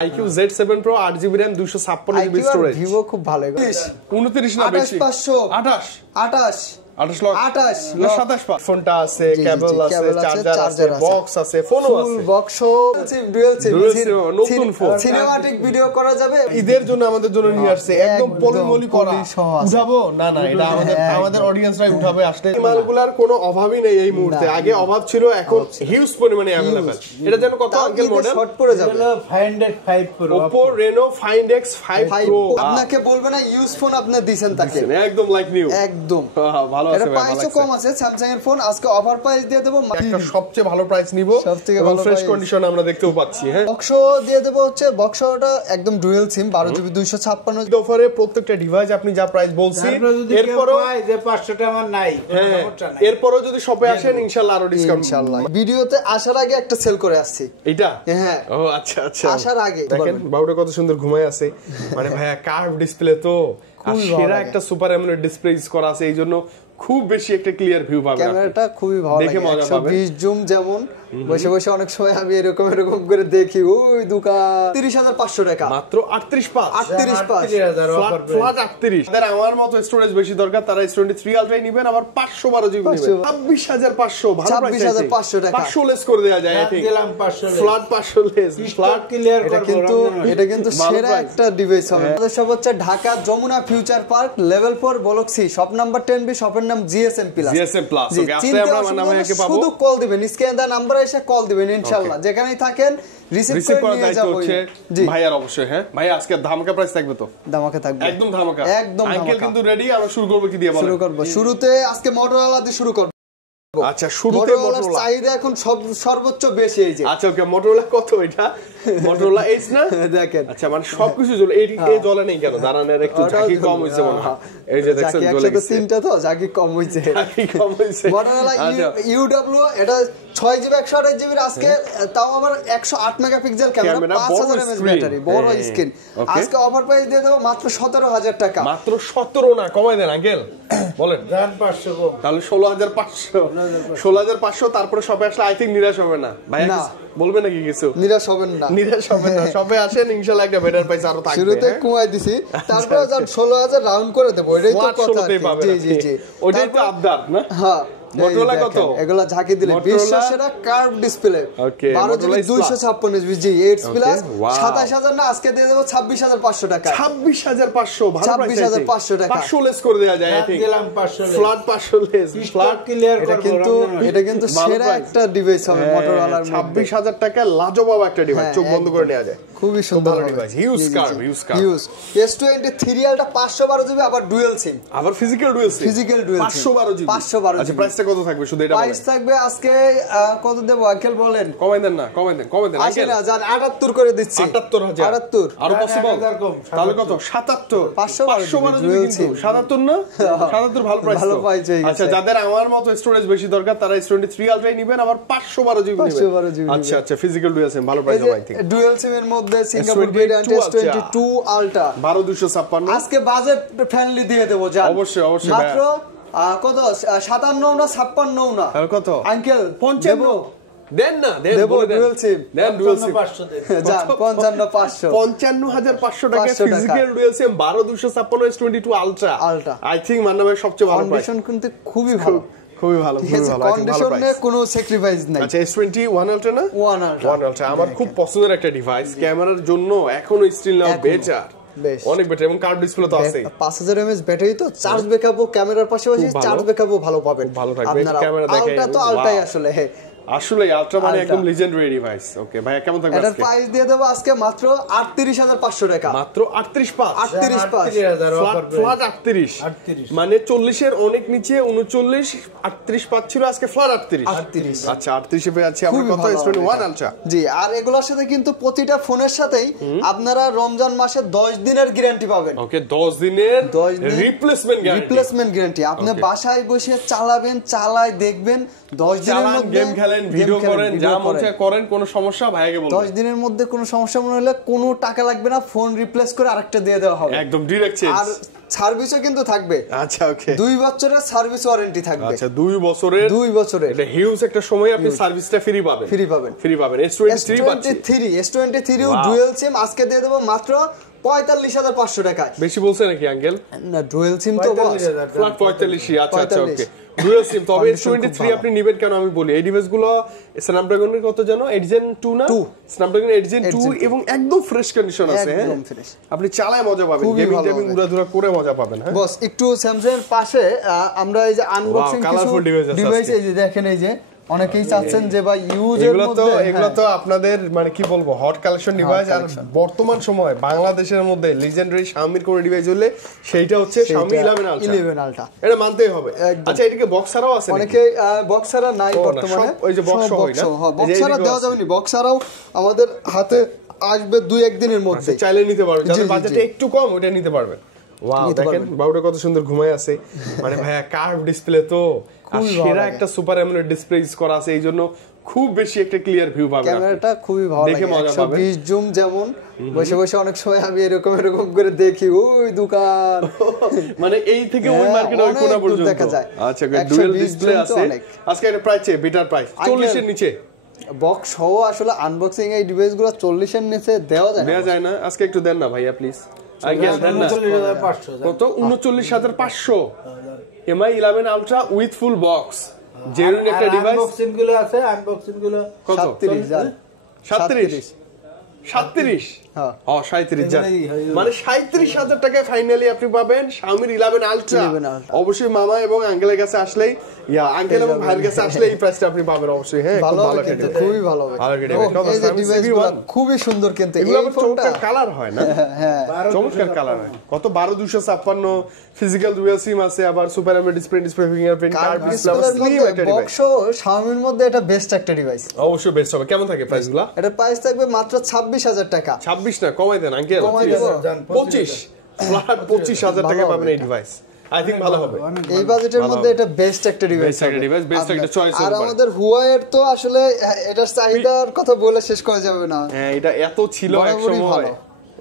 IQ Z7 Pro 8GB RAM 256GB storage. Vivo খুব ভালো। 29 না বেশি 28 27 ফোনটা আছে, কেবল আছে, চার্জার আছে, বক্স আছে, ফোনও আছে, ফুল বক্স, ডুয়াল সিম, নতুন ফোন, সিনেমাটিক ভিডিও করা যাবে। ঈদের জন্য আমাদের জন্য নিয়ে আসছে একদম পলিমলি করা। উঠাবো না এটা আমাদের অডিয়েন্সরাই উঠাবে। আসলে মালগুলার কোনো অভাবই নেই এই মুহূর্তে, আগে অভাব ছিল, এখন হিউজ পরিমাণে अवेलेबल। এটা যেন কত আঙ্কেল মডেল? শর্ট পড়ে যাবে Find X5 Pro, Oppo Reno Find X5 Pro। আপনাকে বলবে না ইউজ ফোন আপনি দিবেন তাকে একদম লাইক নিউ, একদম ভালো আছে, এটা প্রাইসও কম আছে। স্যামসাং এর ফোন আজকে অফার প্রাইস দিয়ে দেব, একটা সবচেয়ে ভালো প্রাইস নিব, সবথেকে এবং ভালো ফ্রেশ কন্ডিশন আমরা দেখতেও পাচ্ছি। হ্যাঁ, বক্স দিয়ে দেব হচ্ছে বক্সটা একদম ডুয়াল সিম 12GB 256 অফারে প্রত্যেকটা ডিভাইস আপনি যা প্রাইস বলছি, এরপরও যে 500 টা আমার নাই, এরপরও যদি শপে আসেন ইনশাআল্লাহ আরো ডিসকাউন্ট ইনশাআল্লাহ। ভিডিওতে আসার আগে একটা সেল করে আসছি এটা। হ্যাঁ, ও আচ্ছা আচ্ছা, আসার আগে দেখেন বাবুটা কত সুন্দর ঘুমায় আছে। মানে ভাইয়া কার্ভ ডিসপ্লে তো, আর সেরা একটা সুপার অ্যামোলেড ডিসপ্লে ইউজ করা আছে, এইজন্য খুব বেশি একটা ক্লিয়ার ভিউ পাবেন। ক্যামেরাটা খুবই ভালো লাগে, 120 জুম। যেমন বসে বসে অনেক সময় আমি এরকম করে দেখি, ওই দোকান 30500 টাকা মাত্র 38.5 ফ্ল্যাট 38। যাদের আমার মতো স্টোরেজ বেশি দরকার তারা S23 আলট্রাই নেবেন, আবার 512GB নেবেন 26500। ভালো প্রাইস, 26500 টাকা 500 লেস করে দেয়া যায়। আই থিং দিলাম 500 ফ্ল্যাট 500 লেস, ফ্ল্যাট ক্লিয়ার এটা কিন্তু সেরা একটা ডিভাইস হবে। আমাদের সব হচ্ছে Dhaka Jamuna Future Park level 4 block C, shop number 10B, শপের নাম GSM Plus। ওকে, আজকে আমরা মানামাকে পাবো। শুধু কল দিবেন, স্ক্যান দা নাম্বার এসে কল দিবেন, ইনশাআল্লাহ যেখানেই থাকেন রিসিভ করে নিয়ে যাব। জি ভাইয়ার অবশ্যই। হ্যাঁ ভাই, আজকে ধামাকা প্রাইস থাকবে তো? ধামাকা থাকবে, একদম ধামাকা, একদম ধামাকা। আঙ্কেল কিন্তু রেডি। আমরা শুরু করব কি দিয়ে বলেন? শুরু করব, শুরুতে আজকে মোটরোলা দিয়ে শুরু করব। আচ্ছা, শুরুতে মোটরোলা চাহিদা এখন সর্বোচ্চ বেশি এই যে। আচ্ছা ওকে, মোটরোলা কত এটা? মোটরোলা এইচ না দেখেন। আচ্ছা, মানে সবকিছু জ্বলে, এই জ্বলে নেই কেন? দাঁড়ানোর একটু ঝাঁকি কম হইছে মনে হয়। এই যে দেখছেন জ্বলে গেছে, তিনটা তো ঝাঁকি কম হইছে, ঝাঁকি কম হইছে। মোটরোলা UW, এটা 6GB 128GB আজকে, তাও আবার 108 মেগাপিক্সেল ক্যামেরা, 5000 mAh ব্যাটারি, বড় স্ক্রিন। আজকে অফার প্রাইস দিয়ে দেব মাত্র 17000 টাকা। মাত্র 17 না, কমাই দেন আঙ্কেল, বলেন। জান 500 কম, তাহলে 16500। তারপরে শপে আসলে আই থিং নিরাশ হবে না ভাই, বলবে নাকি কিছু? নিরাশ হবেন না, নিরাশ হবে না। শপে আসেন ইনশাআল্লাহ, একটা বেটার প্রাইস আরো থাকবে। শুরুতে কমাই দিছি, তারপর যান 16000 রাউন্ড করে দেব, এটাই তো কথা। জি জি, ওটাই তো আবদার না? হ্যাঁ। মোটরোলা কত? এগুলা ঝাঁকি দিলে বিশ্ব সেরা curve display, 12GB 256GB G8 plus 27000 না, আজকে দিয়ে দেব 26500 টাকা। 26500, ভালো প্রাইস। 26500 টাকা 500 লেস করে দেয়া যায়। ঠিক দিলাম 500 ফ্ল্যাট 500 লেস, ফ্ল্যাট ক্লিয়ার করব। এটা কিন্তু সেরা একটা ডিভাইস হবে মোটরোলার মধ্যে। 26000 টাকা লাজবাব একটা ডিভাইস, চোখ বন্ধ করে নেওয়া যায়। খুবই সুন্দর ডিভাইস, হিউজ কার্ভ। S23 এটা 512GB, আবার ডুয়াল সিম, আবার ফিজিক্যাল ডুয়াল সিম, 512GB। আচ্ছা, প্রাইসটা কত থাকবে শুধু এটা বলেন? প্রাইস থাকবে আজকে কত দেব আঙ্কেল বলেন? কমাই দেন না, কমাই দেন আঙ্কেল। 78 করে দিচ্ছি। 78 আরো পসিবল? তাহলে কত? 77 512 কিন্তু 77 না? 77 ভালো প্রাইস, ভালো প্রাইস হয়ে গেছে। আচ্ছা, যাদের আমার মতো স্টোরেজ বেশি দরকার তারা S23 আলট্রাই নেবেন, আবার 512GB নেবেন। আচ্ছা আচ্ছা, ফিজিক্যাল ডুয়াল সিম, ভালো প্রাইস হবে। ডুয়াল সিম এর মধ্যে সিঙ্গাপুর ভেরিয়েন্ট S22 আলট্রা 12256 আজকে বাজেট ফ্রেন্ডলি দিয়ে দেব। অবশ্যই অবশ্যই, মাত্র কত? 57 না 56 না? আর কত আঙ্কেল? 55 দেন না, দেন বলে দেন। ডুয়াল সিম দেন, ডুয়াল সিম 500 দেন। জান 55500, 55500 টাকা physical dual SIM 12256 S22 ultra. I think মান্নাবের সবচেয়ে ভালো প্রাইস। কন্ডিশন কিন্তু খুবই ভালো, খুবই ভালো, খুবই ভালো। কন্ডিশনে কোনো স্যাক্রিফাইস নাই। আচ্ছা, S21 আলট্রা না? 1 আলট্রা আমার খুব পছন্দের একটা ডিভাইস, ক্যামেরার জন্য এখনো স্টিল নাও বেটার, অনেক বেটার, এবং কার্ভ ডিসপ্লে তো আছে। 5000 mAh ব্যাটারি, তো চার্জ ব্যাকআপও ক্যামেরার পাশাপাশি চার্জ ব্যাকআপও ভালো পাবেন। ভালো থাকবে ক্যামেরা দেখে। আলট্রা তো আলট্রাই আসলে আলট্রা মানে একদম লিজেন্ডারি ডিভাইস। ওকে ভাইয়া, কেমন থাকবে আজকে? এটার প্রাইস দিয়ে দেব আজকে মাত্র 38500 টাকা। মাত্র 38500, 38000 ফ্ল্যাট 38, মানে 40 এর অনেক নিচে 39, 38 ছিল আজকে ফ্ল্যাট 38। আচ্ছা, 38 এ পেয়ে আছে আমরা কত? S21 ultra. জি, আর এগুলোর সাথে কিন্তু প্রতিটা ফোনের সাথেই আপনারা রমজান মাসে 10 দিনের গ্যারান্টি পাবেন। ওকে, 10 দিনের রিপ্লেসমেন্ট গ্যারান্টি। আপনি বাসায় বসে চালাবেন, চালায় দেখবেন 10 দিনের মধ্যে গেম খেলেন, খেলেন, ভিডিও করেন, যা মন চায় করেন, কোনো সমস্যা ভাইকে বলবেন। 10 দিনের মধ্যে কোনো সমস্যা মনে হলে কোনো টাকা লাগবে না, ফোন রিপ্লেস করে আরেকটা দিয়ে দেওয়া হবে একদম ডাইরেক্ট চেঞ্জ। আর সার্ভিসও কিন্তু থাকবে। আচ্ছা ওকে, 2 বছরের সার্ভিস ওয়ারেন্টি থাকবে। আচ্ছা 2 বছরের এটা হিউজ একটা সময় আপনি সার্ভিসটা ফ্রি পাবেন। S23 ডুয়াল সিম আজকে দিয়ে দেব মাত্র 45,500 টাকায়। বেশি বলছে নাকি আঙ্কেল? না ডুয়াল সিম তো ফ্ল্যাট 45। আচ্ছা আচ্ছা ওকে, ডুয়াল সিম। তবে S23 আপনি নেবেন কেন আমি বলি, এই ডিভাইসগুলো স্ন্যাপড্রাগনের কত জানো, 8 Gen 2 না, স্ন্যাপড্রাগন 8 Gen 2 এবং একদম ফ্রেশ কন্ডিশন আছে। একদম ফ্রেশ, আপনি চালায় মজা পাবেন, গেমিং উড়াধুরা করে মজা পাবেন। হ্যাঁ বস একটু স্যামসাং এর পাশে আমরা এই যে আনবক্সিং কিছু ডিভাইস এই যে দেখেন, এই যে অনেকেই চাচ্ছেন যে ভাই ইউজের মধ্যে এগুলো তো আপনাদের মানে কি বলবো হট কালেকশন ডিভাইস। আর বর্তমান সময় বাংলাদেশের মধ্যে লিজেন্ডারি Xiaomi কোন ডিভাইস হলে সেইটা হচ্ছে Xiaomi 11 Ultra। এটা মানতেই হবে। আচ্ছা এটাকে বক্স ছাড়াও আছে নাকি? অনেকে বক্স ছাড়া নাই বর্তমানে, ওই যে বক্স হয় না, বক্স ছাড়া দেওয়া যাবে না, বক্স ছাড়াও আমাদের হাতে আসবে 2-1 দিনের মধ্যে, চাইলে নিতে পারবেন। যাদের বাজেটটা একটু কম ওটা নিতে পারবেন। ওয়াও দেখেন বাবুটা কত সুন্দর ঘুমায় আছে, মানে ভাইয়া কার্ভ ডিসপ্লে তো, আর সেরা একটা সুপার অ্যামোলেড ডিসপ্লে ইউজ করা আছে, এইজন্য খুব বেশি একটা ক্লিয়ার ভিউ পাবেন। ক্যামেরাটা খুবই ভালো লাগে, 120 জুম যেমন বসে বসে অনেক সময় আমি এরকম করে দেখি ওই দোকান, মানে এই থেকে ওই মার্কেটে ওই কোণা পর্যন্ত দেখা যায়। আচ্ছা ডুয়াল ডিসপ্লে আছে। আজকে এটা প্রাইস বেটার প্রাইস 40 এর নিচে বক্স সহ আসলে আনবক্সিং এই ডিভাইসগুলো 40 এর নিচে দেওয়া যায় না। আজকে একটু দেন না ভাইয়া প্লিজ। আগে দেন না কত, 39,500 MI 11 Ultra with full box, genuine একটা ডিভাইস। আনবক্সিং গুলো আছে, আনবক্সিং গুলো কত 37 হ্যাঁ 37 মানে 37,000 টাকায় ফাইনালি আপনি পাবেন Xiaomi 11 Ultra। অবশ্যই মামা এবং আঙ্কেলের কাছে আসলেই আঙ্কেল এবং ভাইয়ের কাছে আসলে এই প্রাইসটা আপনি পাবেন অবশ্যই। হ্যাঁ ভালো হবে, খুবই ভালো হবে। এই যে ডিভাইসগুলো খুবই সুন্দর, কিন্তু এগুলো চমৎকার কালার হয় না? হ্যাঁ চমৎকার কালার হয়। কত 12256 ফিজিক্যাল ডুয়াল সিম আছে, আবার super AMOLED display fingerprint curve display slim একটা ডিভাইস। বক্স Xiaomi এর মধ্যে এটা বেস্ট একটা ডিভাইস, অবশ্যই বেস্ট হবে। কেমন থাকে প্রাইসগুলো? এটা প্রাইস থাকবে মাত্র 26,000 টাকা। 26 না, কমাই দেন আঙ্কেল, 25 ফ্ল্যাট 25,000 টাকা পাবেন এই ডিভাইস। আই থিং ভালো হবে এই বাজেটের মধ্যে। এটা বেস্ট একটা ডিভাইস, বেস্ট একটা চয়েস। আর আমাদের Huawei এর তো আসলে এটার চাহিদার কথা বলে শেষ করা যাবে না। হ্যাঁ এটা এত ছিল এক সময়।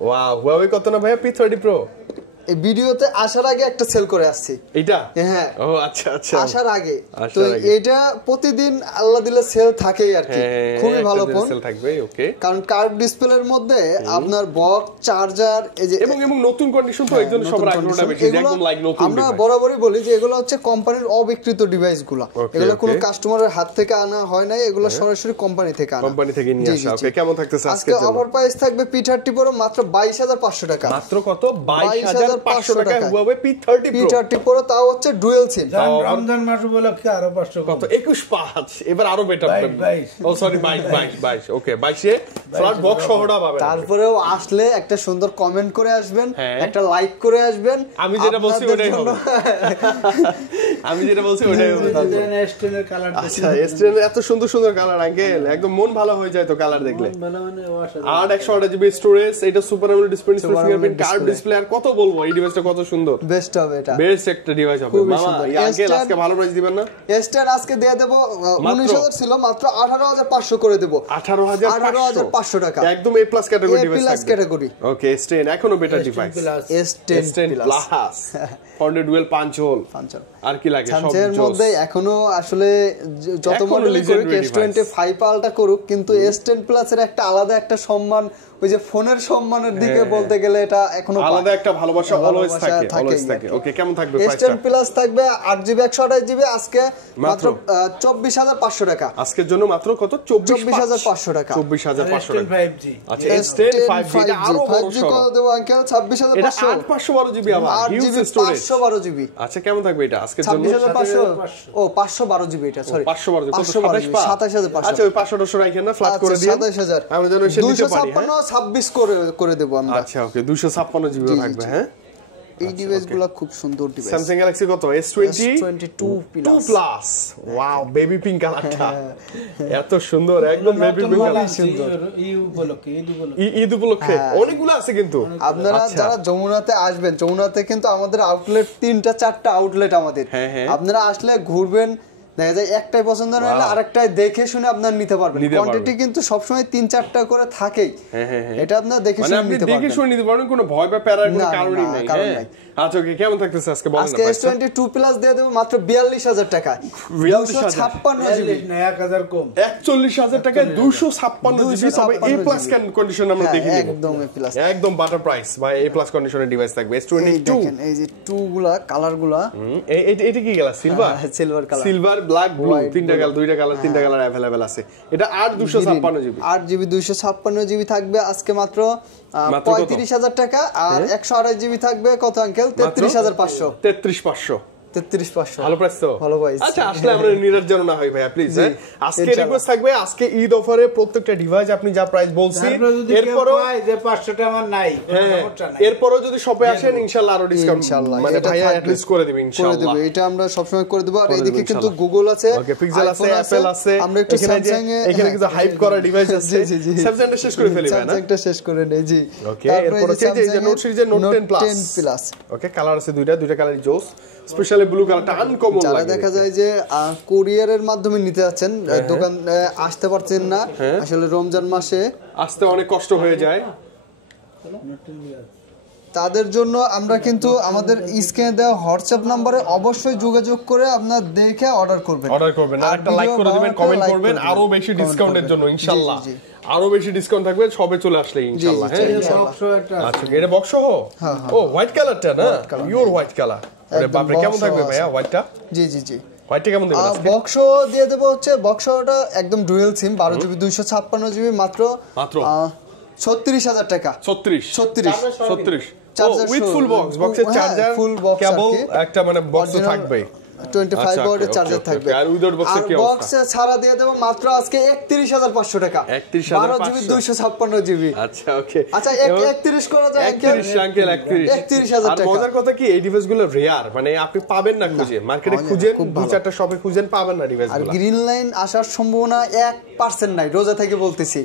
ওয়াও Huawei কত না ভাইয়া P30 Pro? এই ভিডিওতে আসার আগে একটা সেল করে আসছি এটা। হ্যাঁ ও আচ্ছা আচ্ছা, আসার আগে তো এটা প্রতিদিন আল্লাহ দিলে সেল থাকেই আর কি। খুবই ভালো ফোন সেল থাকবে। ওকে, কারণ কার্ভ ডিসপ্লের মধ্যে আপনার বক্স চার্জার এই যে এবং নতুন কন্ডিশন তো এইজন্য সবার আগ্রহটা বেশি, একদম লাইক নতুন। আমরা বরাবরই বলি যে এগুলো হচ্ছে কোম্পানির অবিকৃত ডিভাইসগুলো, এগুলো কোনো কাস্টমারের হাত থেকে আনা হয় না, এগুলো সরাসরি কোম্পানি থেকে আনা, কোম্পানি থেকে নিয়ে আসা। ওকে কেমন থাকতেছে আজকে? অফার প্রাইস থাকবে P30 Pro মাত্র 22,500 টাকা। মাত্র কত? 22,500 টাকা Huawei P30 Pro, তাও হচ্ছে ডুয়াল সিম। রমজান মাস উপলক্ষে আরো 500 কত? 21.5 এবার আরো বেটার। ও সরি 22 ওকে 22 এ ফ্ল্যাট বক্স সহটা পাবেন। তারপরেও আসলে একটা সুন্দর কমেন্ট করে আসবেন, একটা লাইক করে আসবেন। আমি যেটা বলছি ওটাই হবে, আমি যেটা বলছি ওটাই হবে। S10 এর কালার, আচ্ছা S10 এর এত সুন্দর সুন্দর কালার আঙ্কেল, একদম মন ভালো হয়ে যায় তো কালার দেখলে। ভালো মানে 128 GB স্টোরেজ, এটা super AMOLED display fingerprint curve display. আর কত বলবো, এই ডিভাইসটা কত সুন্দর, বেস্ট হবে এটা, বেস্ট একটা ডিভাইস হবে মামা। আঙ্কেল আজকে ভালো প্রাইস দিবেন না? S10 আজকে দিয়ে দেব 19,000 ছিল, মাত্র 18,500 করে দেব। 18,500 টাকা, একদম A+ category device, A+ category. Okay S10 এখনো বেটার ডিভাইস, S10 প্লাস ফন্ডে ডুয়াল পাঞ্চ হোল। আর কি লাগে সব এর মধ্যে এখনো আসলে যত মডেলই করুক S25 আলটা করুক, কিন্তু S10 প্লাস এর একটা আলাদা একটা সম্মান, ওই যে ফোনের সম্মানের দিকে বলতে গেলে এটা এখনো আলাদা একটা ভালোবাসা অলওয়েজ থাকে। ওকে কেমন থাকবে প্রাইসটা? S10 প্লাস থাকবে 8GB 128GB আজকে মাত্র 24,500 টাকা। আজকের জন্য মাত্র কত? 24,500 টাকা। 24,500 টাকা। 5G। আচ্ছা S10 5G এটা আরো বড় 5G কত দেব আঙ্কেল? 26,500। এটা 8/512GB আবার হিউজ স্টোরেজ। 512GB। আচ্ছা কেমন থাকবে এটা আজকের জন্য? 26,500। ও 512GB এটা, সরি 512 কত? 27,500। আচ্ছা ওই 500 রাখেন না, ফ্ল্যাট করে দিন 27,000। আমরা যেন সে নিতে পারি। 26 করে দেব আমরা। আচ্ছা ওকে 256GB থাকবে। হ্যাঁ এই ডিভাইসগুলো খুব সুন্দর ডিভাইস। স্যামসাং গ্যালাক্সি কত? S22 plus. Wow baby pink কালারটা এত সুন্দর, একদম বেবি পিঙ্ক কালার, সুন্দর। ঈদ উপলক্ষে অনেকগুলো আছে কিন্তু। আপনারা যারা যমুনাতে আসবেন, যমুনাতে কিন্তু আমাদের আউটলেট 3টা 4টা আউটলেট আমাদের। আপনারা আসলে ঘুরবেন, দেখা যায় একটাই পছন্দ না হলে আরেকটাই দেখে শুনে আপনারা নিতে পারবেন কোয়ান্টিটি কিন্তু সবসময় 3-4টা করে থাকেই এটা আপনারা দেখে শুনে নিতে পারবেন দেখে শুনে নিতে পারবেন কোনো ভয় বা প্যারার কোনো কারণই নাই আচ্ছা ওকে কেমন থাকতেছে আজকে বলেন আজকে S22 প্লাস দিয়ে দেব মাত্র 42000 টাকা 256 জিবি না 1000 কম 41000 টাকায় 256 জিবি তবে A প্লাস কন্ডিশন আমরা দেখি একদম A প্লাস একদম বাটার প্রাইস ভাই A প্লাস কন্ডিশনের ডিভাইস থাকবে S22 দেখেন এই যে 2 গুলা কালার গুলা এটা কি colour silver silver colour silver black blue তিনটা কালার দুইটা কালার তিনটা কালার अवेलेबल আছে এটা 8256 জিবি 8 জিবি 256 জিবি থাকবে আজকে মাত্র 35000 টাকা আর 128 জিবি থাকবে কত আঙ্কেল 33500 33500 ভালো প্রাইস তো ভালো প্রাইস আচ্ছা আসলে আমরা নির্জন না হই ভাইয়া প্লিজ আজকে রিকোয়েস্ট থাকবে আজকে ঈদ অফারে প্রত্যেকটা ডিভাইস আপনি যা প্রাইস বলছি এরপরও যে 500 টা আমার নাই সমস্যা নাই এরপরও যদি শপে আসেন ইনশাআল্লাহ আরো ডিসকাউন্ট মানে ভাইয়া অ্যাট লিস্ট করে দিবেন ইনশাআল্লাহ করে দেব এটা আমরা সব সময় করে দেব আর এদিকে কিন্তু গুগল আছে ওকে পিক্সেল আছে অ্যাপল আছে আমরা একটু স্যামসাং এখানে কিছু হাইপ করা ডিভাইস আছে স্যামসাংটা শেষ করে ফেলি না স্যামসাংটা শেষ করে নেই জি ওকে এরপর হচ্ছে যে নোট সিরিজের নোট 10 প্লাস ওকে কালার আছে দুইটা কালারই জোস স্পেশালি ব্লু কালারটা আনকমন লাগে যারা দেখা যায় যে কুরিয়ারের মাধ্যমে নিতে যাচ্ছেন দোকান আসতে পারছেন না আসলে রমজান মাসে আসতে অনেক কষ্ট হয়ে যায় তাদের জন্য আমরা কিন্তু আমাদের স্ক্রিনে দেওয়া হোয়াটসঅ্যাপ নম্বরে অবশ্যই যোগাযোগ করে আপনারা দেখে অর্ডার করবেন আর একটা লাইক করে দিবেন কমেন্ট করবেন আরো বেশি ডিসকাউন্টের জন্য ইনশাআল্লাহ আরো বেশি ডিসকাউন্ট থাকবে সবে চলে আসলে ইনশাআল্লাহ হ্যাঁ আচ্ছা এটা বক্স সহ ও হোয়াইট কালারটা না পিওর হোয়াইট কালার আরে বাপ রে কেমন থাকবে ভাইয়া হোয়াইটটা জি হোয়াইটটা কেমন দেবেন আজকে বক্স দিয়ে দেব হচ্ছে বক্সটা একদম ডুয়াল সিম 12 জিবি 256 জিবি মাত্র 36000 টাকা 36 উইথ ফুল বক্সের চার্জার কেবল একটা মানে বক্স থাকবে 25 ওয়াটের চার্জার থাকবে আর উইদাউট বক্সে কি অবস্থা বক্সে ছাড়া দিয়ে দেব মাত্র আজকে 31500 টাকা 31500 12 জিবি 256 জিবি আচ্ছা ওকে আচ্ছা 31 করা যায় আঙ্কেল 31000 টাকা আর মজার কথা কি এই ডিভাইসগুলো রেয়ার মানে আপনি পাবেন না খুঁজে মার্কেটে খুঁজেন দুই চারটা শপে খুঁজেন পাবেন না ডিভাইসগুলো আর গ্রিন লাইন আসার সম্ভাবনা 1% নাই রোজা থেকে বলতেছি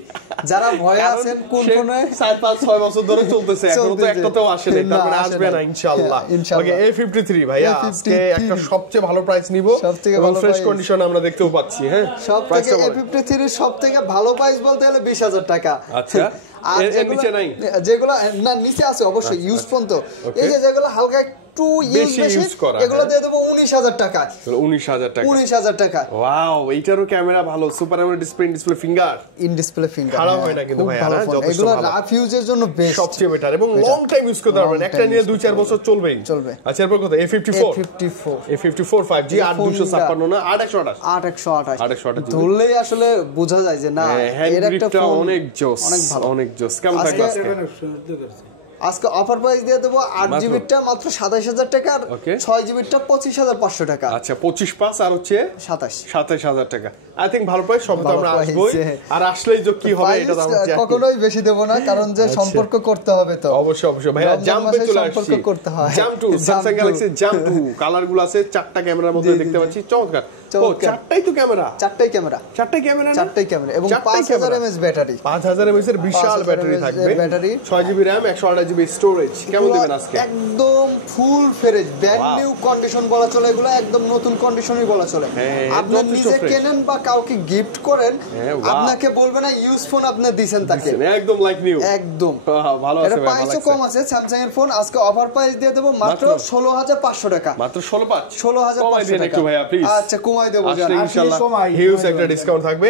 যারা ভয়ে আছেন কোন ফোনে 4-5-6 বছর ধরে চলতেছে এখনো তো একটাতেও আসে নাই তার মানে আসবে না ইনশাআল্লাহ ওকে A53 ভাইয়া আজকে একটা সবচেয়ে ভালো প্রাইস নিব এবং ফ্রেশ কন্ডিশন আমরা দেখতেও পাচ্ছি হ্যাঁ সবথেকে A53 এর সবথেকে ভালো প্রাইস বলতে হলে 20000 টাকা আচ্ছা এর নিচে নাই যেগুলো না নিচে আছে অবশ্যই ইউজ ফোন তো এই যে যেগুলো হালকা একটু ইউজ বেশি এগুলো দিয়ে দেব 19000 টাকা 19000 টাকা ওয়াও এইটারও ক্যামেরা ভালো super AMOLED display finger in display finger খারাপ হয় না কিন্তু ভাই যথেষ্ট এগুলো রাফ ইউজের জন্য বেস্ট সবচেয়ে বেটার এবং লং টাইম ইউজ করতে পারবেন একটা নিয়ে 2-4 বছর চলবে আচ্ছা এরপর কত A54 5G 8256 না 828 ধরলেই আসলে বোঝা যায় যে না এর একটা ফোন অনেক জোস কেমন থাকবে আজকে অফার প্রাইস দিয়ে দেব 8 জিবিটা মাত্র 27000 টাকা আর 6 জিবিটা 25500 টাকা আচ্ছা 25 আর হচ্ছে 27000 টাকা আই থিং ভালো প্রাইস সব তো আমরা আসবই আর আসলেই যে কি হবে এটা তো আমরা জানি কখনোই বেশি দেব না কারণ যে সম্পর্ক করতে হবে তো অবশ্যই ভাইয়া জাম্পে চলে আসছি সম্পর্ক করতে হয় jump to Samsung Galaxy Jump 2 কালারগুলো আছে চারটা ক্যামেরার মধ্যে দেখতে পাচ্ছি চমৎকার ও চারটাই ক্যামেরা এবং 5000 mAh ব্যাটারি 5000 mAh এর বিশাল ব্যাটারি থাকবে 6GB RAM 128GB স্টোরেজ কেমন দিবেন আজকে একদম full fresh brand new condition বলা চলে এগুলো একদম নতুন কন্ডিশনই বলা চলে আপনি নিজে কেনেন বা কাউকে গিফট করেন আপনাকে বলবে না ইউজ ফোন আপনি দিবেন তাকে একদম লাইক নিউ একদম ভালো আছে ভাই প্রাইসও কম আছে স্যামসাং এর ফোন আজকে অফার প্রাইস দিয়ে দেব মাত্র 16500 টাকা মাত্র 16500 টাকা ভাইয়া প্লিজ আচ্ছা কমাই দেব ইনশাআল্লাহ হিউজ একটা ডিসকাউন্ট থাকবে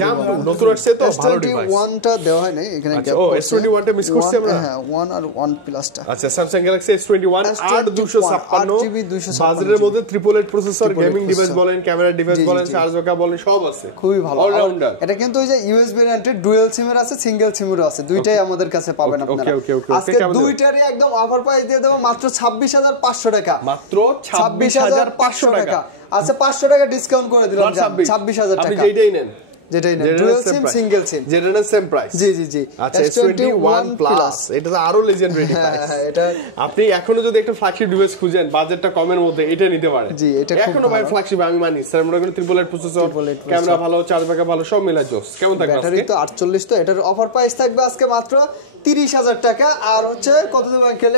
জাম্প নতুন আসছে তো ভালো ডিভাইস S21 টা দেওয়া হয় নাই এখানে গ্যাপ আছে S21 টা মিস করছি আমরা হ্যাঁ 1 আর 1 প্লাস টা আচ্ছা Samsung Galaxy S21 8256 বাজারের মধ্যে 888 প্রসেসর গেমিং ডিভাইস বলেন ক্যামেরা ডিভাইস বলেন চার্জ ব্যাকআপ বলেন সব আছে খুবই ভালো অলরাউন্ডার এটা কিন্তু ওই যে ইউএসবি ভেরিয়েন্টের ডুয়াল সিমের আছে সিঙ্গেল সিমেরও আছে দুইটাই আমাদের কাছে পাবেন আপনারা আজকে দুইটারই একদম অফার প্রাইস দিয়ে দেব মাত্র 26500 টাকা মাত্র 26500 টাকা আচ্ছা 500 টাকা ডিসকাউন্ট করে দিলাম 26000 টাকা আপনি যেটাই নেন যেটাই না ডুয়াল সিম সিঙ্গেল সিম যেটা না সেম প্রাইস জি জি জি আচ্ছা S21 প্লাস এটা তো আরো লেজেন্ডারি প্রাইস এটা আপনি এখনো যদি একটা ফ্ল্যাগশিপ ডিভাইস খুঁজেন বাজেটটা কমের মধ্যে এটা নিতে পারেন জি এটা এখনো ভাই ফ্ল্যাগশিপ আমি মানি স্ন্যাপড্রাগন 888 প্রসেসর ক্যামেরা ভালো চার্জ ব্যাকআপ ভালো সব মিলা জোস কেমন থাকবে ব্যাটারি তো 48 তো এটার অফার প্রাইস থাকবে আজকে মাত্র 30,000 টাকা আর হচ্ছে কত দেব আঙ্কেল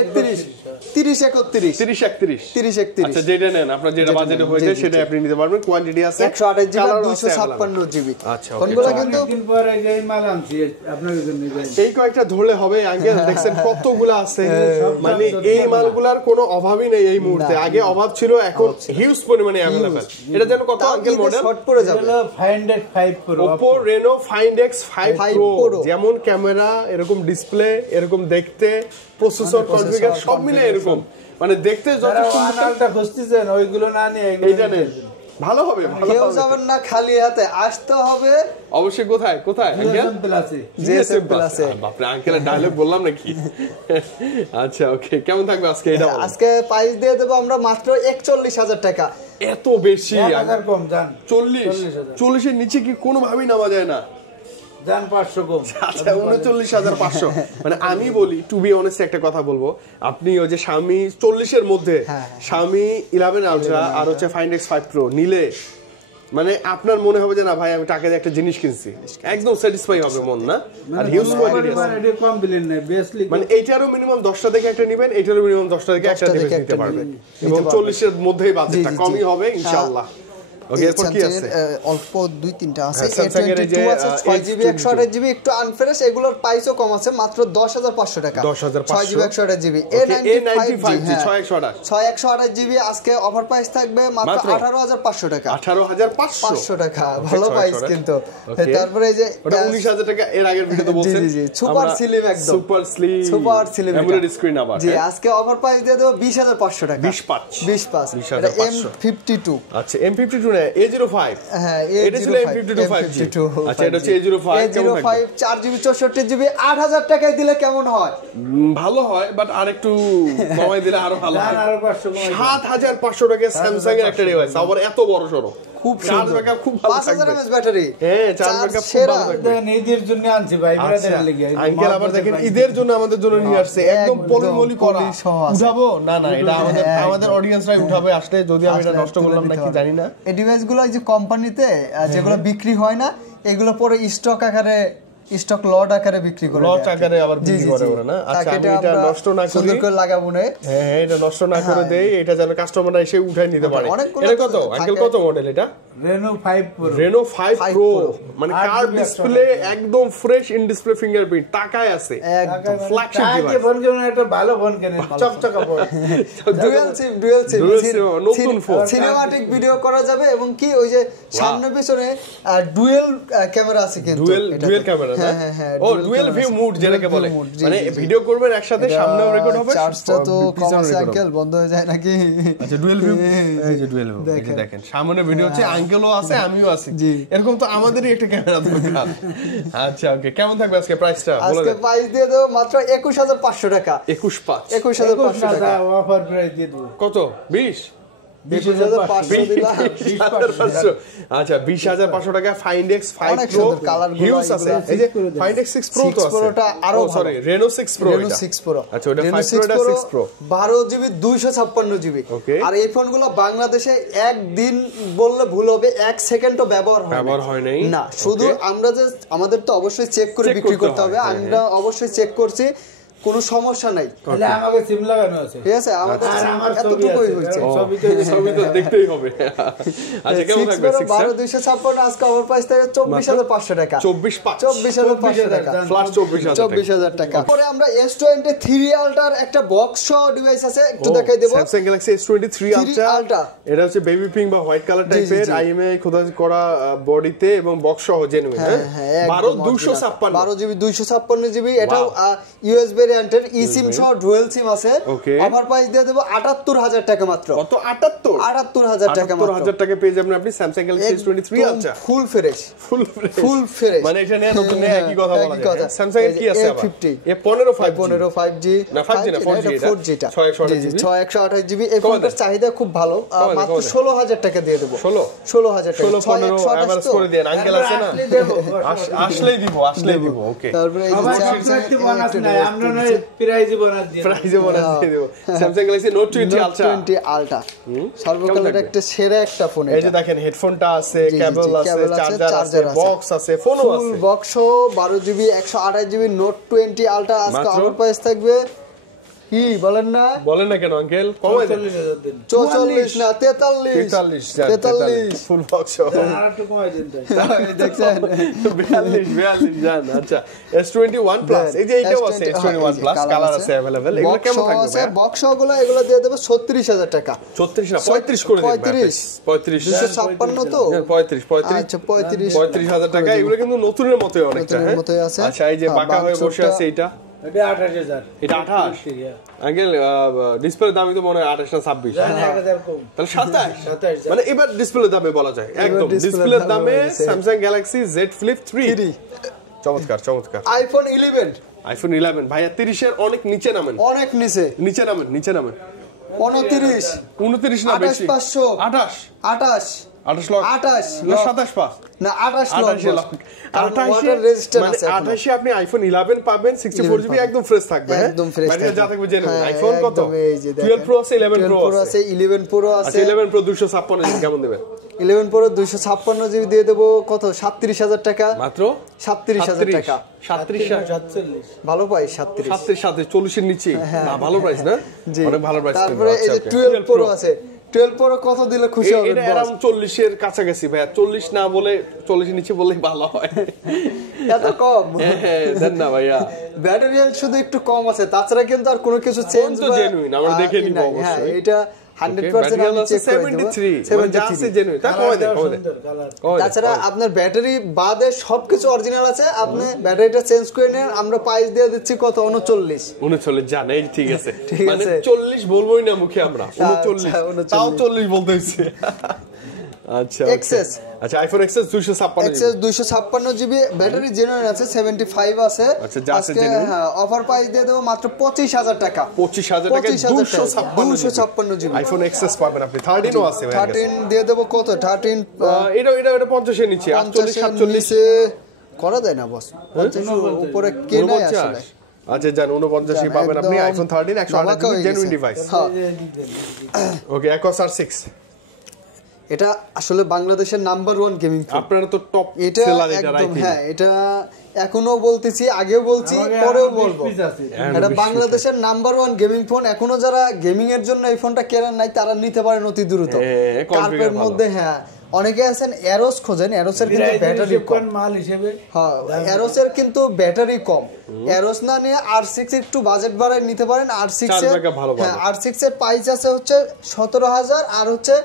30 31 আচ্ছা যেটা নেন আপনার যেটা বাজেটে হয়ে যায় সেটা আপনি নিতে পারবেন কোয়ান্টিটি আছে 128 জিবি 256 জিবি আচ্ছা কোনগুলো কিন্তু দিন পরে এই মাল আনছি আপনাদের জন্য এই কয়েকটা ধরলে হবে আঙ্কেল দেখছেন কতগুলো আছে মানে এই মালগুলার কোনো অভাবই নেই এই মুহূর্তে আগে অভাব ছিল এখন হিউজ পরিমাণে अवेलेबल এটা যেন কত আঙ্কেল মডেল শর্ট পড়ে যাবে Find X5 Pro Oppo Reno Find X5 Pro যেমন ক্যামেরা এরকম ডিসপ্লে এরকম দেখতে প্রসেসর কনফিগার সব মিলে এরকম মানে দেখতে যত সুন্দরটা খুঁজতেছেন ওইগুলো না নিয়ে এইটা নেন ভালো হবে কেউ যাবেন না খালি হাতে আসতে হবে অবশ্যই কোথায় আঙ্কেল জিএসএম প্লাসে বাপরে আঙ্কেলের ডায়লগ বললাম নাকি আচ্ছা ওকে কেমন থাকবে আজকে এটা আজকে প্রাইস দিয়ে দেব আমরা মাত্র 41,000 টাকা এত বেশি 1000 কম জান 40 এর নিচে কি কোনো ভাবেই নামা যায় না জান 500 কম আচ্ছা 39,500 মানে আমি বলি টু বি অনেস্ট একটা কথা বলবো আপনি ওই যে Xiaomi 40 এর মধ্যে Xiaomi 11 Ultra আর হচ্ছে Find X5 Pro নিলে মানে আপনার মনে হবে যে না ভাই আমি টাকা দিয়ে একটা জিনিস কিনছি একদম স্যাটিসফাই হবে মন না আর হিউজ কোয়ালিটি আছে এটা কম বিলিন নাই বেসলি মানে এইটারও মিনিমাম 10টা থেকে একটা নেবেন এইটারও মিনিমাম 10টা থেকে একটা ডিভাইস নিতে পারবেন এবং 40 এর মধ্যেই বাজেটটা কমই হবে ইনশাআল্লাহ ওকে এরপর কি আছে অল্প 2-3টা আছে A22 আছে 6GB 128GB একটু আনফ্রেশ এগুলোর প্রাইসও কম আছে মাত্র 10,500 টাকা 6GB 128GB A95G 6128GB আজকে অফার প্রাইস থাকবে মাত্র 18,500 টাকা 18,500 টাকা ভালো প্রাইস কিন্তু তারপরে এই যে ওটা 19,000 টাকা এর আগের ভিডিওতে বলছেন জি সুপার স্লিম একদম সুপার স্লিম অ্যামোলেড স্ক্রিন আবার জি আজকে অফার প্রাইস দিয়ে দেব 20,500 টাকা 25 এটা M52 আচ্ছা M52 A05 হ্যাঁ এটা ছিল M52 5G আচ্ছা এটা হচ্ছে A05 A05 4GB 64GB 8,000 টাকায় দিলে কেমন হয় ভালো হয় বাট আরেকটু কমাই দিলে আরো ভালো হয় আরো 500 কমাই 7,500 টাকা স্যামসাং এর একটা ডিভাইস আবার এত বড় সরো খুব চার্জ ব্যাকআপ খুব ভালো 5000 mAh ব্যাটারি হ্যাঁ চার্জ ব্যাকআপ খুব ভালো থাকবে ঈদের জন্য আনছি ভাই ব্রাদার লাগি আঙ্কেল আবার দেখেন ঈদের জন্য আমাদের জন্য নিয়ে আসছে একদম পলিমলি করা উঠাবো না এটা আমাদের অডিয়েন্সরাই উঠাবে আসলে যদি আমি এটা নষ্ট করলাম নাকি জানি না এই ডিভাইসগুলো যে কোম্পানিতে যেগুলো বিক্রি হয় না এগুলো পরে স্টক লট আকারে বিক্রি করে লট আকারে আবার বিক্রি করে ওরা না আচ্ছা আমি এটা নষ্ট না করি সুন্দর করে লাগাবো না হ্যাঁ এটা নষ্ট না করে দেই এটা যেন কাস্টমাররা এসে উঠাই নিতে পারে এটা কত আঙ্কেল কত মডেল এটা Reno 5 Pro মানে কার্ভ ডিসপ্লে একদম ফ্রেশ ইন ডিসপ্লে ফিঙ্গারপ্রিন্ট টাকায় আছে একদম ফ্ল্যাগশিপ ডিভাইস ফোন কেন একটা ভালো ফোন কেনেন চকচকা ফোন ডুয়াল সিম নতুন ফোন সিনেমাটিক ভিডিও করা যাবে এবং কি ওই যে সামনে পিছনে ডুয়াল ক্যামেরা আছে কিন্তু ডুয়াল ক্যামেরা না ও ডুয়াল ভিউ মোড যেটাকে বলে মানে ভিডিও করবেন একসাথে সামনেও রেকর্ড হবে চার্জটা তো কম আছে আঙ্কেল বন্ধ হয়ে যায় নাকি আচ্ছা ডুয়াল ভিউ এই যে ডুয়াল ভিউ দেখেন সামনে ভিডিও হচ্ছে আঙ্কেলও আছে আমিও আছি এরকম তো আমাদেরই একটা ক্যামেরা দরকার আচ্ছা ওকে কেমন থাকবে আজকে প্রাইসটা বলে আজকে প্রাইস দিয়ে দেব মাত্র 21,500 টাকা 21,500 টাকা অফার প্রাইস দিয়ে দেব কত 20,500 দিলাম আচ্ছা 20,500 টাকা Find X5 Pro হিউজ আছে এই যে Find X6 Pro তো আছে Proটা আরো sorry Reno 6 Pro Reno 6 Pro আচ্ছা ওটা 5 Pro এটা 6 Pro 12GB 256GB আর এই ফোনগুলো বাংলাদেশে একদিন বললে ভুল হবে 1 সেকেন্ডও ব্যবহার হয় নাই না শুধু আমরা যে আমাদের তো অবশ্যই চেক করে বিক্রি করতে হবে আমরা অবশ্যই চেক করছি কোনো সমস্যা নাই তাহলে আমাকে সিম লাগানো আছে ঠিক আছে আমাদের এতটুকুই হইছে ছবি তো দেখতেই হবে আচ্ছা কেমন থাকবে 12256 আজকে ওভার প্রাইস থেকে 24,500 টাকা 24,500 টাকা ফ্ল্যাশ 24,000 টাকা পরে আমরা S23 Ultra একটা বক্স সহ ডিভাইস আছে একটু দেখাই দেব Samsung Galaxy S23 Ultra এটা হচ্ছে বেবি পিঙ্ক বা হোয়াইট কালার টাইপের IMEI খোদাই করা বডিতে এবং বক্স সহ জেনুইন হ্যাঁ 12GB 256GB এটাও USB এর ভ্যারিয়েন্টের eSIM সহ ডুয়াল সিম আছে অফার প্রাইস দিয়ে দেব 78000 টাকা মাত্র কত 78 78000 টাকা মাত্র 78000 টাকা পেয়ে যাবেন আপনি Samsung Galaxy S23 ultra full fresh মানে এটা নিয়ে নতুন নিয়ে একই কথা বলা যায় Samsung এর কি আছে আবার A15 5G না 5G না 4G টা 628GB এই ফোনটার চাহিদা খুব ভালো মাত্র 16000 টাকা দিয়ে দেব 16000 টাকা 16 এভারেজ করে দেন আঙ্কেল আছে না আসলেই দিব ওকে তারপরে এই যে বোনাস নাই আমরা নয় প্রাইজে বোনাস দিয়ে দেব Samsung Galaxy Note 20 Ultra সর্বকালের একটা সেরা একটা ফোন এই যে দেখেন হেডফোনটা আছে কেবল আছে চার্জার আছে বক্স আছে ফোনও আছে full box 12GB 128GB Note 20 Ultra আজকে অফার প্রাইস থাকবে কি বলেন না কেন আঙ্কেল কমাই দেন 44 না 43 ফুল বক্স আরেকটু কমাই দেন তাই দেখছেন 42 জান আচ্ছা S21 প্লাস এই যে এইটাও আছে S21 প্লাস কালার আছে अवेलेबल এগুলো কেমন থাকবে ভাই বক্সগুলো এগুলো দিয়ে দেব 36000 টাকা 36 না 35 করে দিন 35 256 তো 35 আচ্ছা 35000 টাকা এগুলো কিন্তু নতুনের মতই অনেকটা নতুনের মতই আছে আচ্ছা এই যে বাঁকা হয়ে বসে আছে এটা 28000 এটা 28 আঙ্কেল ডিসপ্লে দামই তো মনে হয় 28 না 26 1000 কম তাহলে 27 মানে এবার ডিসপ্লে দামে বলা যায় একদম ডিসপ্লে দামে Samsung Galaxy Z Flip 3 চমৎকার আইফোন 11 ভাইয়া 30 এর অনেক নিচে নামেন নিচে নামেন 29 না বেশি 28 লক্ষ 28 না 27 পাস না 28 লক্ষ 28 মানে 28 আপনি আইফোন 11 পাবেন 64GB একদম ফ্রেশ থাকবে একদম ফ্রেশ মানে যা থাকবে জেনে আইফোন কত 12 প্রো আছে 11 প্রো আছে 11 প্রো আছে 11 প্রো 256 কেমন দিবেন 11 প্রো 256GB দিয়ে দেব কত 37000 টাকা মাত্র 37000 টাকা 47 ভালো প্রাইস 37 40 এর নিচে না ভালো প্রাইস না অনেক ভালো প্রাইস তারপরে এই যে 12 প্রো আছে 12 প্রো কত দিলে খুশি হবে এটা अराउंड 40 এর কাছাকাছি ভাই 40 না বলে 40 এর নিচে বললেই ভালো হয় এত কম দেন না ভাইয়া ব্যাটারি হেলথ শুধু একটু কম আছে তাছাড়া কিন্তু আর কোনো কিছু চেঞ্জ তো জেনুইন আমরা দেখে নিব অবশ্যই হ্যাঁ এটা 100% আমি চেক করে দেব 73 জেনুইন তা কমাই দেন তাছাড়া আপনার ব্যাটারি বাদে সবকিছু অরিজিনাল আছে আপনি ব্যাটারিটা চেঞ্জ করে নেন আমরা প্রাইস দিয়ে দিচ্ছি কত 39 জান এই ঠিক আছে মানে 40 বলবোই না মুখে আমরা 39 তাও 40 বলতে হইছে আচ্ছা এক্সএস আচ্ছা iPhone XS 256GB battery genuine আছে 75 আছে আজকে অফার প্রাইস দিয়ে দেব মাত্র 25000 টাকা 25000 টাকা 256GB আইফোন এক্সএস পাবেন আপনি 13 ও আছে 13 দিয়ে দেব কত 13 এটা 50 এর নিচে 48 47 করা যায় না বস 50 উপরে কে নাই আসলে আচ্ছা জান 49 পাবেন আপনি আইফোন 13 128GB জেনুইন ডিভাইস ওকে Aquos R6 এটা আসলে বাংলাদেশের নাম্বার 1 গেমিং ফোন আপনারা তো টপ সেলার এটা রাইট হ্যাঁ এটা এখনো বলতেছি আগেও বলছি পরেও বলবো এটা বাংলাদেশের নাম্বার 1 গেমিং ফোন এখনো যারা গেমিং এর জন্য এই ফোনটা কেনার নাই তারা নিতে পারেন অতি দ্রুত কার্পের মধ্যে হ্যাঁ অনেকে আছেন এরোস খোঁজেন এরোসের কিন্তু ব্যাটারি কম মাল হিসেবে হ্যাঁ এরোসের কিন্তু ব্যাটারি কম এরোস না নিয়ে R6 একটু বাজেট বাড়ায় নিতে পারেন R6 এর হ্যাঁ R6 এর প্রাইস আছে হচ্ছে 17000 আর হচ্ছে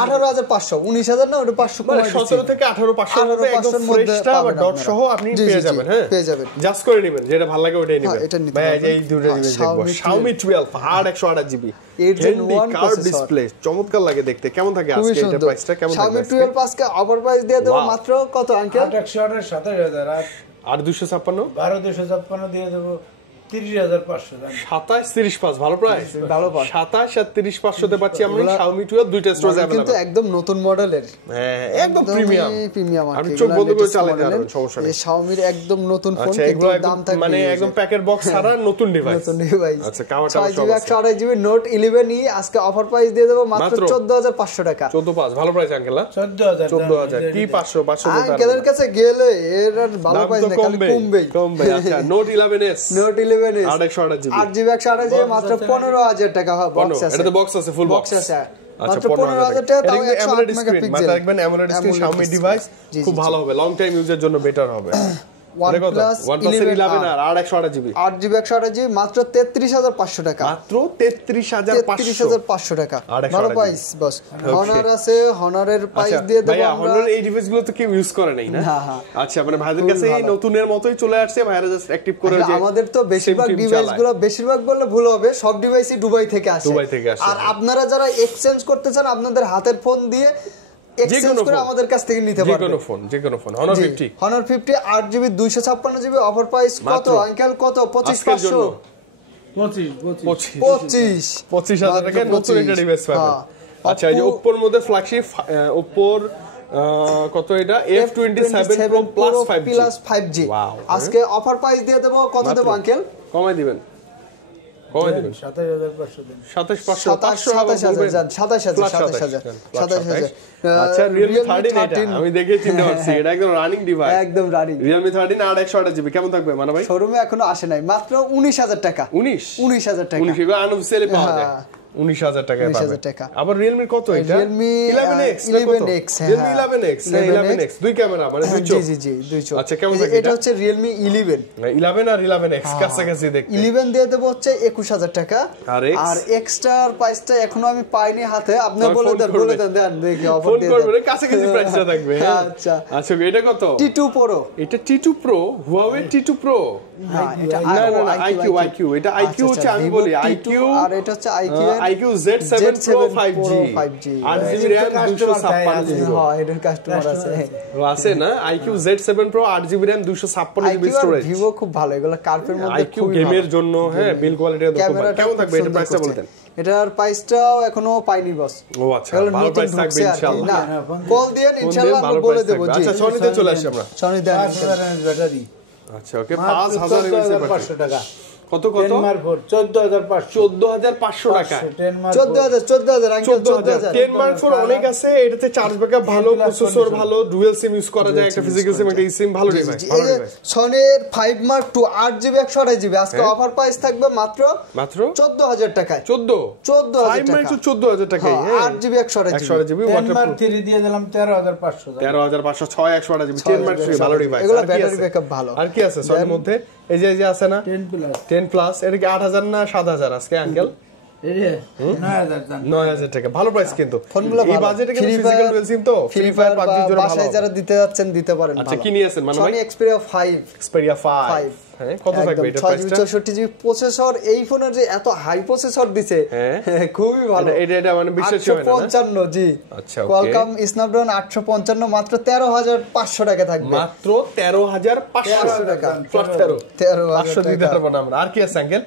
18500 19000 না ওটা 500 মানে 17 থেকে 18500 মধ্যে একদম ফ্রেশটা বা ডট সহ আপনি পেয়ে যাবেন হ্যাঁ পেয়ে যাবেন জাস্ট করে নেবেন যেটা ভালো লাগে ওটাই নেবেন ভাই এই দুটো জিনিস দেখবো Xiaomi 12 হার্ড 128GB এর জন্য কার্ভ ডিসপ্লে চমৎকার লাগে দেখতে কেমন থাকে আজকে এটা প্রাইসটা কেমন থাকে Xiaomi 12 আজকে অফার প্রাইস দিয়ে দেব মাত্র কত আঙ্কেল 27000 আর 256 256 দিয়ে দেব 30500 27 35 ভালো প্রাইস 27 আর 30500 তে পাচ্ছি আমরা Xiaomi 12 দুইটা স্টোরে अवेलेबल কিন্তু একদম নতুন মডেলের হ্যাঁ একদম প্রিমিয়াম আর চোখ বন্ধ করে চালাতে পারবেন সমস্যা নেই এই Xiaomi এর একদম নতুন ফোন কিন্তু দাম থাকবে মানে একদম প্যাকেট বক্স ছাড়া নতুন ডিভাইস আচ্ছা কাওয়াটা 6GB Note 11 আজকে অফার প্রাইস দিয়ে দেব মাত্র 14500 টাকা 145 ভালো প্রাইস আঙ্কেল 14000 কি 500 আঙ্কেলের কাছে গেলে এর ভালো প্রাইস না খালি কমবে আচ্ছা Note 11s Note 11s 8GB 128GB মাত্র 15000 টাকা বক্স আছে এটাতে বক্স আছে ফুল বক্স আছে আচ্ছা 15000 টাকা তাও 108 মেগাপিক্সেল মাথা রাখবেন AMOLED স্ক্রিন Xiaomi ডিভাইস খুব ভালো হবে লং টাইম ইউজের জন্য বেটার হবে OnePlus 11 আর 828GB 8GB 128GB মাত্র 33500 টাকা, মাত্র 33500 টাকা। ভালো প্রাইস বস। Honor আছে, Honorর প্রাইস দিয়ে দেব আমরা। Honor এই ডিভাইসগুলো তো কেউ ইউজ করে নাই না? আচ্ছা, মানে ভাইদের কাছে এই নতুনের মতোই চলে আসছে, ভাইরা জাস্ট অ্যাক্টিভ করে যে আমাদের তো বেশিরভাগ ডিভাইসগুলো, বেশিরভাগ বললে ভুল হবে, সব ডিভাইসই দুবাই থেকে আসে। আর আপনারা যারা এক্সচেঞ্জ করতে চান আপনাদের হাতের ফোন দিয়ে এক্সচেঞ্জ করে আমাদের কাছ থেকে নিতে পারবেন। যে কোনো phone Honor 50 8GB 256GB offer price কত আঙ্কেল? কত? 25500 25,000 টাকায় নতুন একটা ডিভাইস পাবেন। আচ্ছা, এই যে Oppo-র মধ্যে ফ্ল্যাগশিপ Oppo-র কত এটা F27 Pro plus 5G আজকে অফার প্রাইস দিয়ে দেব। কত দেব আঙ্কেল? কমাই দিবেন 27500 দেন। 27000 আচ্ছা, Realme 13 এটা আমি দেখে চিনতে পারছি, এটা একদম রানিং ডিভাইস, একদম রানিং। Realme 13 828GB কেমন থাকবে মানা ভাই? শোরুমে এখনো আসে নাই, মাত্র 19000 টাকা। 19000 টাকা, 19 এগুলো আনঅফিশিয়ালি পাওয়া যায়। 19000 টাকায় পাবেন। আবার Realme কত এটা? Realme 11X, Realme 11X না 11X দুই ক্যামেরা মানে দুই চোখ। জি দুই চোখ। আচ্ছা, কেমন থাকে এটা হচ্ছে Realme 11 আর 11X কাছাকাছি দেখতে। 11 দিয়ে দেব হচ্ছে 21000 টাকা। আর এক্সট্রার প্রাইসটা এখনো আমি পাইনি হাতে, আপনি বলে দেন দেখি অফার দিয়ে দেন। ফোন করবেন, কাছাকাছি প্রাইসটা থাকবে। আচ্ছা এটা কত? T2 Pro। এটা T2 Pro, Huawei T2 Pro না, এটা IQ এটা IQ হচ্ছে, আমি বলি IQ, আর এটা হচ্ছে IQ Z7 Pro 5G 8GB RAM 256GB। হ্যাঁ, এটার কাস্টমার আছে না? IQ Z7 Pro 8GB RAM 256GB storage. Vivo খুব ভালো, এগুলো কার্পের মধ্যে IQ গেমের জন্য, হ্যাঁ, বিল কোয়ালিটি খুব ভালো। কেমন থাকবে এটা প্রাইসটা বলতেন? এটার প্রাইসটাও এখনো পাইনি বস। ও আচ্ছা, ভালো প্রাইস থাকবে ইনশাআল্লাহ। না, কল দিয়ে ইনশাআল্লাহ আমরা বলে দেব। জি, আচ্ছা, সনিতে চলে আসি আমরা। সনি দেন 5000 ব্যাটারি। আচ্ছা, ওকে, 5500 টাকা। কত 14500 টাকা। 14000 আঙ্কেল 14000। 10 মার্ক ফর অনেক আছে, এটাতে চার্জ ব্যাকআপ ভালো, প্রসেসর ভালো, ডুয়াল সিম ইউজ করা যায়, একটা ফিজিক্যাল সিম একটা সিম, ভালো ডিভাইস। সনির 5 মার্ক 2 8GB 128GB আজকে অফার প্রাইস থাকবে মাত্র 14000 টাকায়। 14000 টাকা, 14000 টাকায়। 8GB 128GB 10 মার্ক 3 দিয়ে দিলাম 13500। 13500 6 128GB 10 মার্ক 3 ভালো ডিভাইস। এগুলো ব্যাটারি ব্যাকআপ ভালো। আর কি আছে সনির মধ্যে? এই যে আছে না 10 প্লাস, এটা কি 8000 না 7000 আজকে আঙ্কেল? 9000 টাকা, ভালো প্রাইস কিন্তু এই বাজেটে কিন্তু ফিজিক্যাল ডুয়াল সিম তো ফ্রি ফায়ার পাবজির জন্য ভালো। বাসায় যারা দিতে যাচ্ছেন দিতে পারেন। আচ্ছা, কি নিয়েছেন মানে ভাই? Sony Xperia 5 হ্যাঁ, কত থাকবে এটা প্রাইসটা? 664GB প্রসেসর, এই ফোনের যে এত হাই প্রসেসর দিছে, খুবই ভালো। এটা মানে বিশ্বাস হয় না। 855 জি। আচ্ছা, ওকে, Qualcomm Snapdragon 855 মাত্র 13500 টাকা থাকবে। মাত্র 13500 টাকা, ফ্ল্যাট 13500 দিতে পারবো না আমরা। আর কি আছে আঙ্কেল?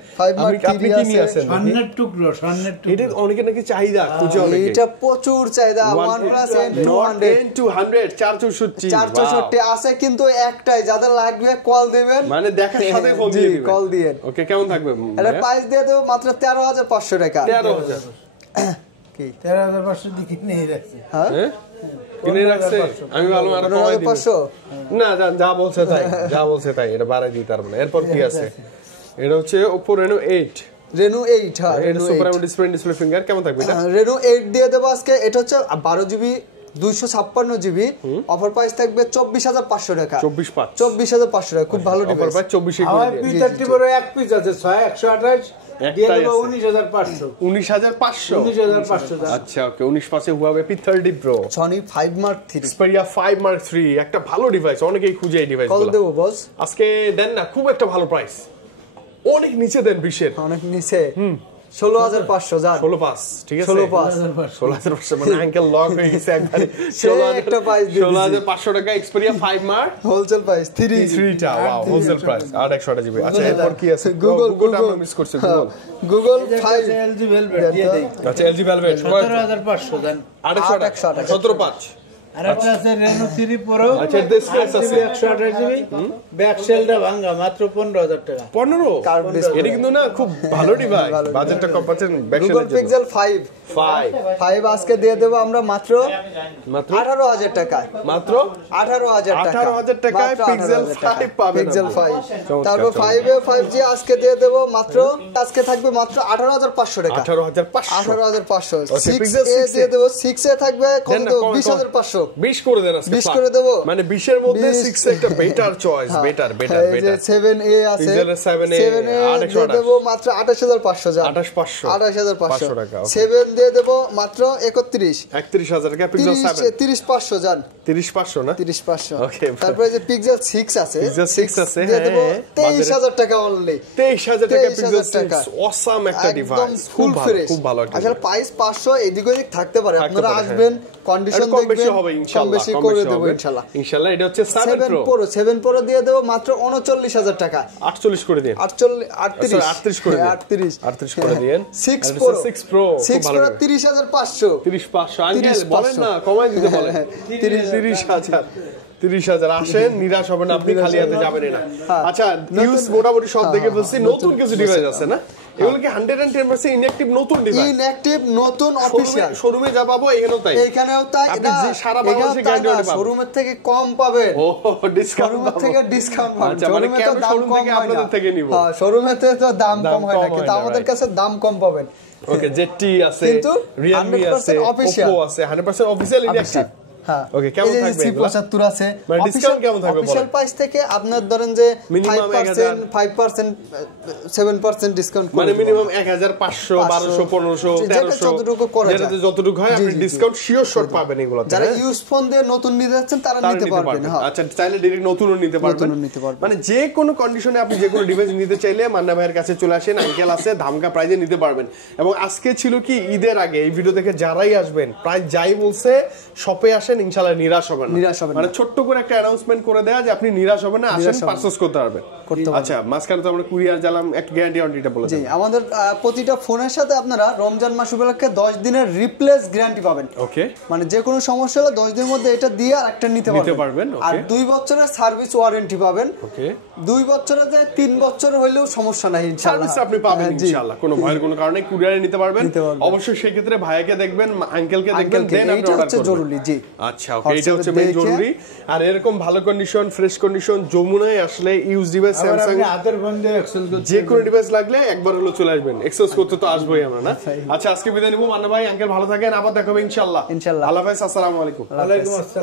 আপনি কি নিয়েছেন? স্বর্ণের টুকরো। এটা অনেকে নাকি চাহিদা খুঁজে, অনেকে এটা প্রচুর চাহিদা। OnePlus N200 464 আছে, কিন্তু একটাই, যাদের লাগবে কল দিবেন, মানে দেখার সাথে ফোন দিয়ে দিবেন। কল দিবেন। ওকে, কেমন থাকবে? এটা প্রাইস দিয়ে দেব মাত্র 13500 টাকা। 13000 কি 13500 দিকে নিয়ে রাখছে? হ্যাঁ, কিনে রাখছে। আমি ভালো আরো কমাই দিই। 500 না, যা বলছে তাই এটা বাড়াই দিই তার মানে। এরপর কি আছে? এটা হচ্ছে Oppo Reno 8। Reno 8, হ্যাঁ, Reno super AMOLED display finger. কেমন থাকবে এটা? Reno 8 দিয়ে দেব আজকে। এটা হচ্ছে 12GB 256GB অফার প্রাইস থাকবে 24500 টাকা। 24500 টাকা, খুব ভালো ডিভাইস। অফার প্রাইস 24 আমার P30 বড় এক পিস আছে 128 দিয়ে দেব 19500। 19500। আচ্ছা, ওকে, 19500 Huawei P30 Pro। Sony 5 Mark 3 Xperia 5 Mark 3 একটা ভালো ডিভাইস, অনেকেই খুঁজে এই ডিভাইসগুলো। কল দেব বস। আজকে দেন না, খুব একটা ভালো প্রাইস, অনেক নিচে দেন 20 অনেক নিচে। 16500 যান। 165, ঠিক আছে, 16500 মানে আঙ্কেল লক হয়ে গেছে একবারে। একটা প্রাইস দিয়ে 16500 টাকা Xperia 5 Mark হোলসেল প্রাইস 3 টা। Wow, wholesale price 828GB। আচ্ছা, এরপর কি আছে? গুগলটা আমরা মিস করছি। গুগল 5 LG Velvet দিয়ে দেই। আচ্ছা, LG Velvet 17500 দেন। 800 175। আর একটা আছে Reno 3 Pro। আচ্ছা, এর স্পেস আছে 128GB, ব্যাক সেলটা ভাঙা, মাত্র 15000 টাকা। 15? এটা কিন্তু না খুব ভালো ডিভাইস, বাজেটটা কম পাচ্ছেন। Google Pixel 5 আজকে দিয়ে দেব আমরা মাত্র 18000 টাকা। মাত্র 18000 টাকা। 18000 টাকায় Pixel 5 পাবেন। Pixel 5 তারপর 5 এ 5G আজকে দিয়ে দেব মাত্র, আজকে থাকবে মাত্র 18500 টাকা। 18500। 18500। আচ্ছা, 6 Pixel এ দিয়ে দেব। 6 এ থাকবে কত? 20500। 20 করে দেন আজকে 20 করে দেব মানে 20 এর মধ্যে 6 একটা বেটার চয়েস বেটার এই যে 7A আছে 7A দিয়ে দেব মাত্র 28500 জান 28500 টাকা 7 দিয়ে দেব মাত্র 31000 টাকা পিক্সেল 7 30500 জান 30500 না 30500 ওকে তারপরে যে পিক্সেল 6 আছে পিক্সেল 6 আছে দিয়ে দেব 23000 টাকা অনলি 23000 টাকা পিক্সেল 6 অসাম একটা ডিভাইস ফুল ফ্রেশ খুব ভালো একটা আসলে প্রাইস 500 এদিক ওদিক থাকতে পারে আপনারা আসবেন কন্ডিশন দেখবেন কম বেশি হবে ইনশাআল্লাহ কম বেশি করে দেব ইনশাআল্লাহ ইনশাআল্লাহ এটা হচ্ছে 7 Pro দিয়ে দেব মাত্র 39000 টাকা 48 করে দিন 38 করে দিন 38 করে দিন 6 Pro 6 Pro 30500 30500 আঙ্কেল বলেন না কমাই দিতে বলেন 30000 আসেন নিরাশ হবেন আপনি খালি হাতে যাবেন না আচ্ছা নিউজ মোটামুটি সব দেখে বলছি নতুন কিছু ডিভাইস আছে না এগুলো কি 110% ইনঅ্যাকটিভ নতুন ডিভাইস ইনঅ্যাকটিভ নতুন অফিশিয়াল শোরুমে যা পাবো এখানেও তাই আপনি যে সারা বাংলাদেশে গ্যারান্টি পাবেন শোরুমের থেকে কম পাবেন ও ডিসকাউন্ট থেকে ডিসকাউন্ট পাবেন আচ্ছা মানে কেন শোরুম থেকে আপনাদের থেকে নিব হ্যাঁ শোরুমে তো দাম কম হয় না কিন্তু আমাদের কাছে দাম কম পাবেন ওকে জেটি আছে কিন্তু Realme আছে Oppo আছে 100% অফিশিয়াল ইনঅ্যাকটিভ হ্যাঁ ওকে কেমন থাকবে এগুলো C75 আছে মানে ডিসকাউন্ট কেমন থাকবে অফিশিয়াল প্রাইস থেকে আপনার ধরেন যে 5% 7% ডিসকাউন্ট মানে মিনিমাম 1500 1200 1500 1300 যতটুকু হয় আপনি ডিসকাউন্ট শিওর শর্ট পাবেন এগুলো যারা ইউজ ফোন দিয়ে নতুন নিতে যাচ্ছেন তারা নিতে পারবেন হ্যাঁ আচ্ছা চাইলে ডাইরেক্ট নতুনও নিতে পারবেন মানে যে কোনো কন্ডিশনে আপনি যে কোনো ডিভাইস নিতে চাইলে মান্না ভাইয়ের কাছে চলে আসেন আঙ্কেল আছে ধামকা প্রাইজে নিতে পারবেন এবং আজকে ছিল কি ঈদের আগে এই ভিডিও দেখে যারাই আসবেন প্রাইস যাই বলছে শপে আসেন ইনশাআল্লাহ নিরাশ হবেন না মানে ছোট্ট করে একটা অ্যানাউন্সমেন্ট করে দেয়া যে আপনি নিরাশ হবেন না আসেন পারচেজ করতে পারবেন আচ্ছা মাঝখানে তো আমরা কুরিয়ার জানলাম একটা গ্যারান্টি ওয়ারেন্টিটা বলে জি আমাদের প্রতিটা ফোনের সাথে আপনারা রমজান মাস উপলক্ষে 10 দিনের রিপ্লেস গ্যারান্টি পাবেন ওকে মানে যে কোনো সমস্যা হলে 10 দিনের মধ্যে এটা দিয়ে আরেকটা নিতে পারবেন আর 2 বছরের সার্ভিস ওয়ারেন্টি পাবেন ওকে 2 বছরের যে 3 বছর হইলেও সমস্যা নাই ইনশাআল্লাহ সার্ভিস আপনি পাবেন ইনশাআল্লাহ কোনো ভয়ের কোনো কারণে কুরিয়ারে নিতে পারবেন অবশ্যই সেই ক্ষেত্রে ভাইয়াকে দেখবেন আঙ্কেলকে দেখবেন দেন আপনি অর্ডার করবেন জরুরি জি আচ্ছা ওকে এটা হচ্ছে মেইন জরুরি আর এরকম ভালো কন্ডিশন ফ্রেশ কন্ডিশন যমুনায় আসলে ইউজ ডিভাইস স্যামসাং হাতের বন্ধে এক্সেল যে কোনো ডিভাইস লাগলে একবার হলো চলে আসবেন এক্সেস করতে তো আসবোই আমরা না আচ্ছা আজকে বিদায় নিব মান্না ভাই আঙ্কেল ভালো থাকেন আবার দেখা হবে ইনশাআল্লাহ আল্লাহ হাফেজ আসসালামু আলাইকুম ওয়ালাইকুম আসসালাম